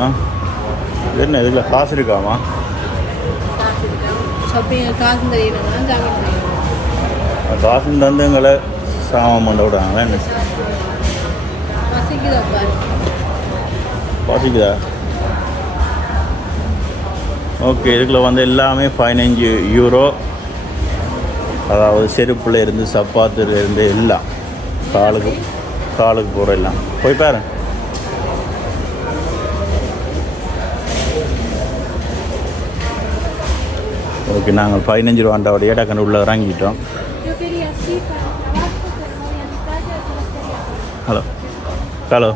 ஆ என்ன இதில் காசு இருக்காமா? காசும் தந்து எங்களை சாமான் பண்ண விடாங்க. என்ன பசிக்குதா? ஓகே, இதுக்குள்ள வந்து எல்லாமே 15 யூரோ. அதாவது செருப்பில் இருந்து சப்பாத்துல இருந்து எல்லாம் காலுக்கு போகிற எல்லாம் போய் பாரு. ஓகே, நாங்கள் 15 ரூபாண்டோடைய டக்குன்னு உள்ளே இறங்கிட்டோம். ஹலோ ஹலோ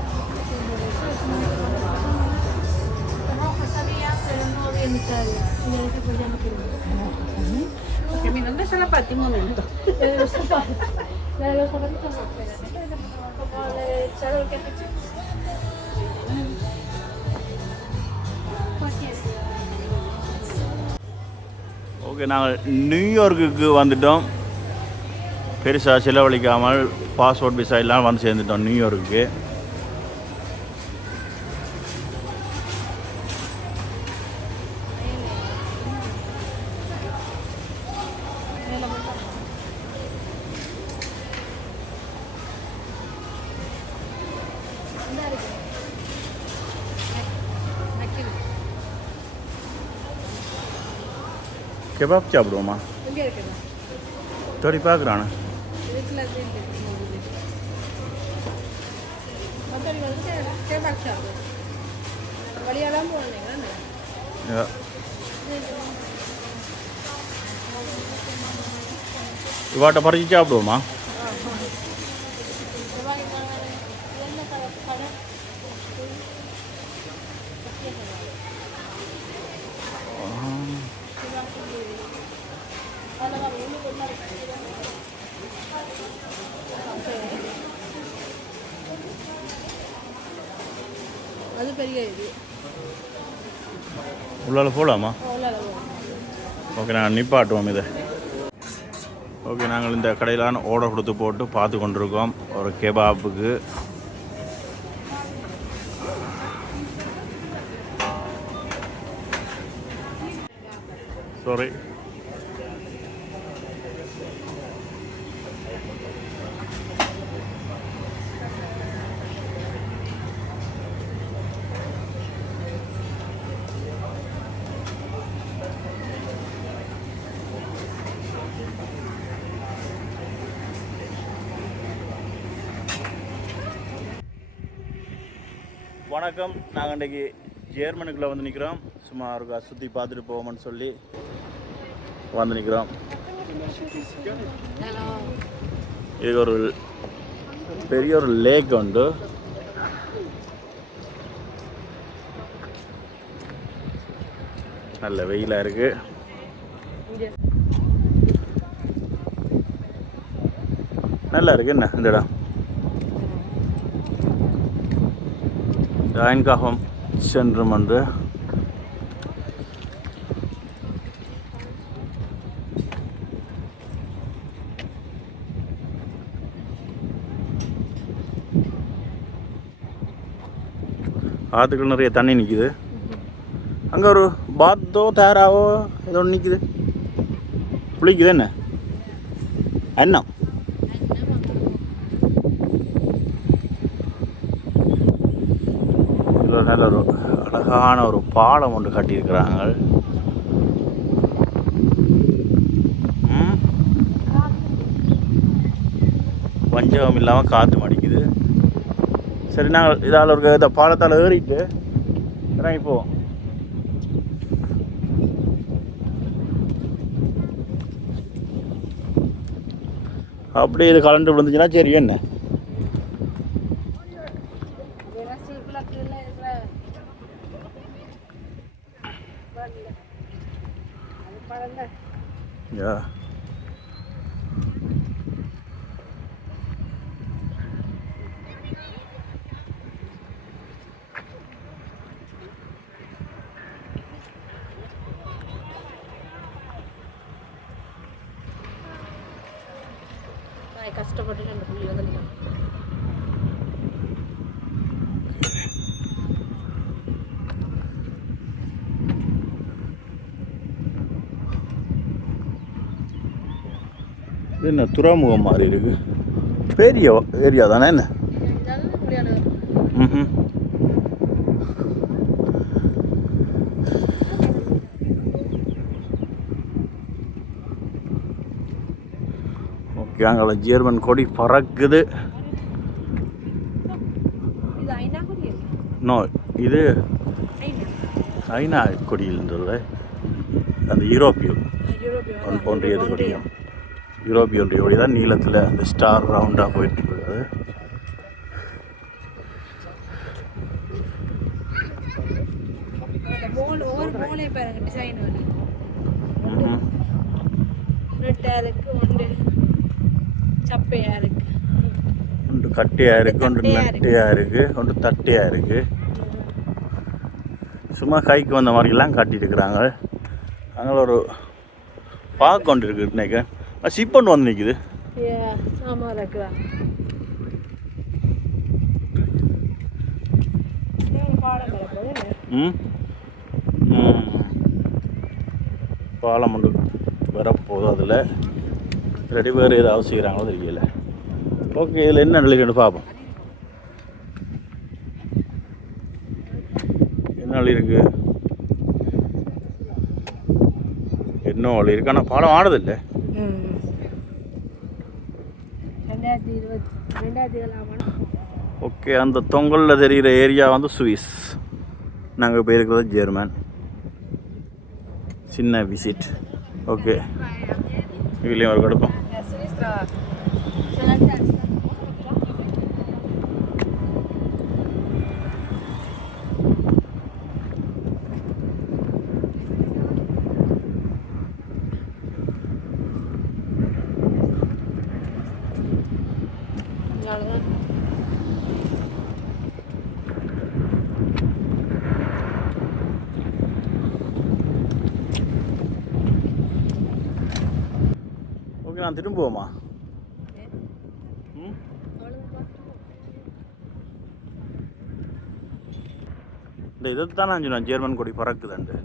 ஓகே, நாங்கள் நியூயார்க்குக்கு வந்துட்டோம். பெருசாக செலவழிக்காமல் பாஸ்போர்ட் விசா எல்லாம் வந்து சேர்ந்துட்டோம் நியூயார்க்குக்கு. கெபாப் சாப்பிடுவோமா? தேடி பார்க்குறானே. இவாட்ட பறிச்சு சாப்பிடுவோமா? அது பெரிய இது உள்ளால போகலாமா? ஓகே, நாங்கள் நிப்பாட்டுவோம் இதை. ஓகே, நாங்கள் இந்த கடையிலான ஆர்டர் கொடுத்து போட்டு பார்த்து கொண்டிருக்கோம் ஒரு கெபாப்புக்கு. சாரி, வணக்கம். நாங்கள் இன்றைக்கி ஜெர்மனுக்குள்ளே வந்து நிற்கிறோம். சும்மா இருக்கா சுற்றி பார்த்துட்டு போவோம்னு சொல்லி வந்து நிற்கிறோம். இது ஒரு பெரிய ஒரு லேக் உண்டு. நல்ல வெயிலாக இருக்குது. நல்லா இருக்குது. என்ன இந்த இடம் ஐன்காகம் சென்றும் வந்து ஆற்றுக்குள்ள நிறைய தண்ணி நிற்கிது. அங்கே ஒரு பாத்தோ தேராவோ ஏதோ ஒன்று நிற்கிது. குளிக்குது. என்ன அண்ணா நல்ல ஒரு அழகான ஒரு பாலம் ஒன்று கட்டியிருக்கிறாங்க. வஞ்சகம் இல்லாமல் காற்று மடிக்குது. சரி, நாங்கள் இதால் ஒரு இந்த பாலத்தால் ஏறிட்டு இறங்கி போவோம். அப்படியே இது கலண்டு விழுந்துச்சுன்னா சரி. என்ன யா கஷ்டப்பட்டு ரெண்டு புள்ளி வந்து என்ன துறைமுகம் மாதிரி இருக்கு. பெரிய ஏரியா தானே என்ன? ம். ஓகே, அங்கே ஜெர்மன் கொடி பறக்குது. நோ, இது ஐநா கொடியில்ன்றது அந்த யூரோப்பிய ஒன்றியது கொடியும். யூரோப்பிய ஒன்றிய கொடி தான் நீளத்தில் அந்த ஸ்டார் ரவுண்டாக போயிட்டுருக்குது. ஒன்று கட்டியாக இருக்குது, ஒன்று நட்டையாக இருக்குது, ஒன்று தட்டையாக இருக்குது. சும்மா கைக்கு வந்த மாதிரிலாம் காட்டிட்டு இருக்கிறாங்க. அதனால் ஒரு பார்க் கொண்டு இருக்குது நினைக்கிறேன். ஷிப் ஒன்று வந்து நிற்குது. பாலம் ஒன்று வரப்போகுது. அதில் ரெடி பேர் ஏதாவது செய்கிறாங்களோ தெரியல. ஓகே, இதில் என்ன நிலைக்குன்னு பார்ப்போம். என்ன வழி இருக்குது, என்ன வழி இருக்கு, ஆனால் பாலம் ஆனதில்லை. ஓகே, அந்த தொங்கலில் தெரிகிற ஏரியா வந்து சுவிஸ். நாங்கள் போயிருக்கிறது ஜெர்மன். சின்ன விசிட். ஓகே, இதுலேயும் ஒரு கொடுப்போம். ஓகே, நான் திரும்புவோமா? இந்த இதை தான் நான் சொன்னேன், ஜெர்மன் கொடி பறக்குதுண்டு.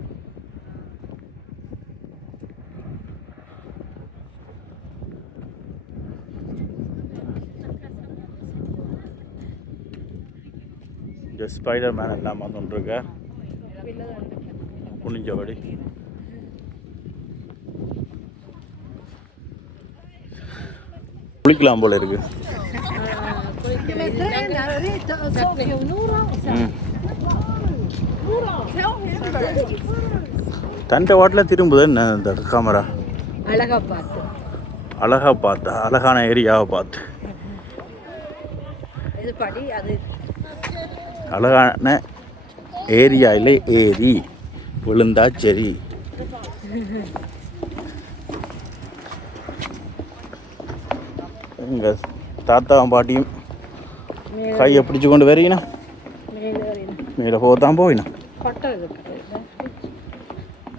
இந்த ஸ்பைடர் மேன் எல்லாம் வந்துருக்க குனிஞ்சபடி. குளிக்கலாம் போல இருக்கு. தண்டை வாட்டில் திரும்புது என்ன இந்த கேமரா? அழகா பார்த்தா, அழகான ஏரியாவை பார்த்து, அழகான ஏரியாவில் ஏறி விழுந்தா சரி. எங்கள் தாத்தாவும் பாட்டியும் கையை பிடிச்சு கொண்டு வரீங்கன்னா மேலே போகத்தான் போயினா,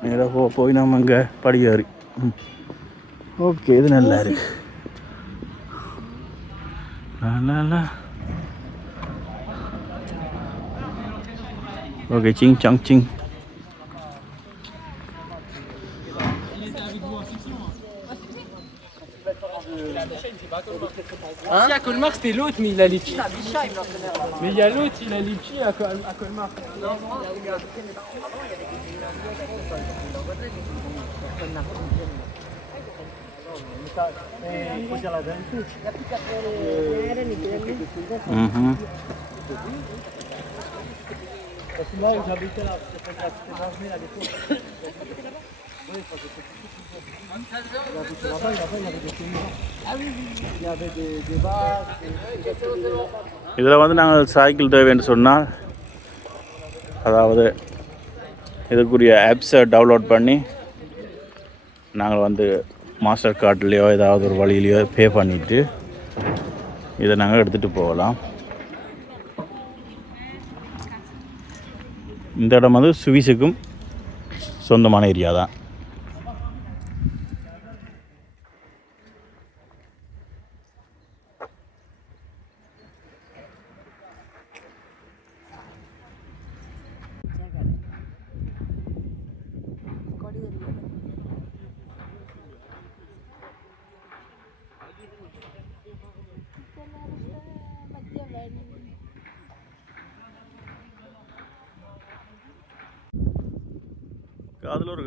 மேலே போய் நம்ம இங்கே படியாரு. ஓகே, இது நல்லா இருக்கு. ஓகே, சிங் சங் சிங். Ici à Colmar c'était l'autre mais il a les pieds. Mais il y a l'autre, il a les pieds à Colmar. இதில் வந்து நாங்கள் சைக்கிள் தேவைன்னு சொன்னால், அதாவது இதுக்குரிய ஆப்ஸை டவுன்லோட் பண்ணி நாங்கள் வந்து மாஸ்டர் கார்ட்லேயோ ஏதாவது ஒரு வழியிலையோ பே பண்ணிவிட்டு இதை நாங்கள் எடுத்துகிட்டு போகலாம். இந்த இடம் வந்து சுவிஸுக்கும் சொந்தமான ஏரியா தான். அதில் ஒரு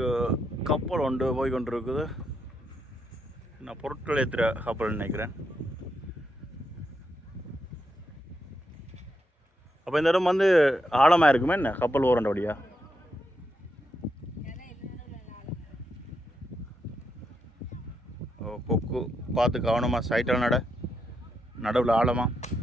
கப்பல் ஒன்று போய் கொண்டு இருக்குது. நான் பொருட்கள் ஏற்றுற கப்பல் நினைக்கிறேன். அப்போ இந்த இடம் வந்து ஆழமாக இருக்குமே என்ன கப்பல் ஓரண்டபடியா? கொக்கு பார்த்து கவனமாக சைட்டால் நடுவில் ஆழமாக.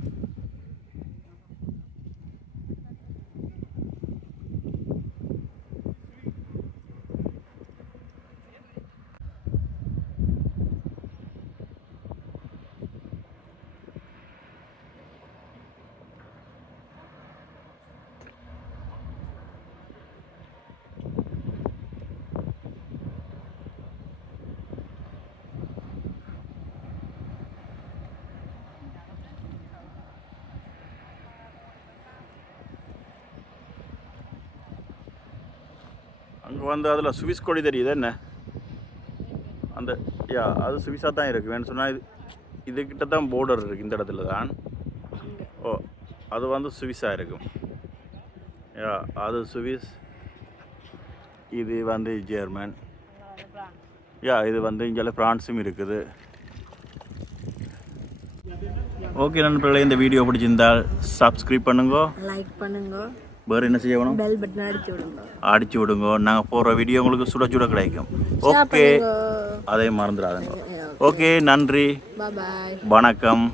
அங்கே வந்து அதில் சுவிஸ் கொடி தெரியுது என்ன அந்த அது சுவிஸாக தான் இருக்குது. வேணும் சொன்னால் இதுக்கிட்ட தான் போர்டர் இருக்குது இந்த இடத்துல தான். ஓ அது வந்து சுவிஸாக இருக்கும். அது சுவிஸ், இது வந்து ஜெர்மன். இது வந்து இங்கே பிரான்ஸும் இருக்குது. ஓகே நண்பர்களே, இந்த வீடியோ பிடிச்சிருந்தால் சப்ஸ்கிரைப் பண்ணுங்க, லைக் பண்ணுங்க, வேறு என்ன செய்யணும், பெல் பட்டன் அடிச்சு விடுங்க. நாங்கள் போகிற வீடியோ உங்களுக்கு சுட சுட கிடைக்கும். ஓகே, அதே மறந்துடாதுங்க. ஓகே, நன்றி, பாய், வணக்கம்.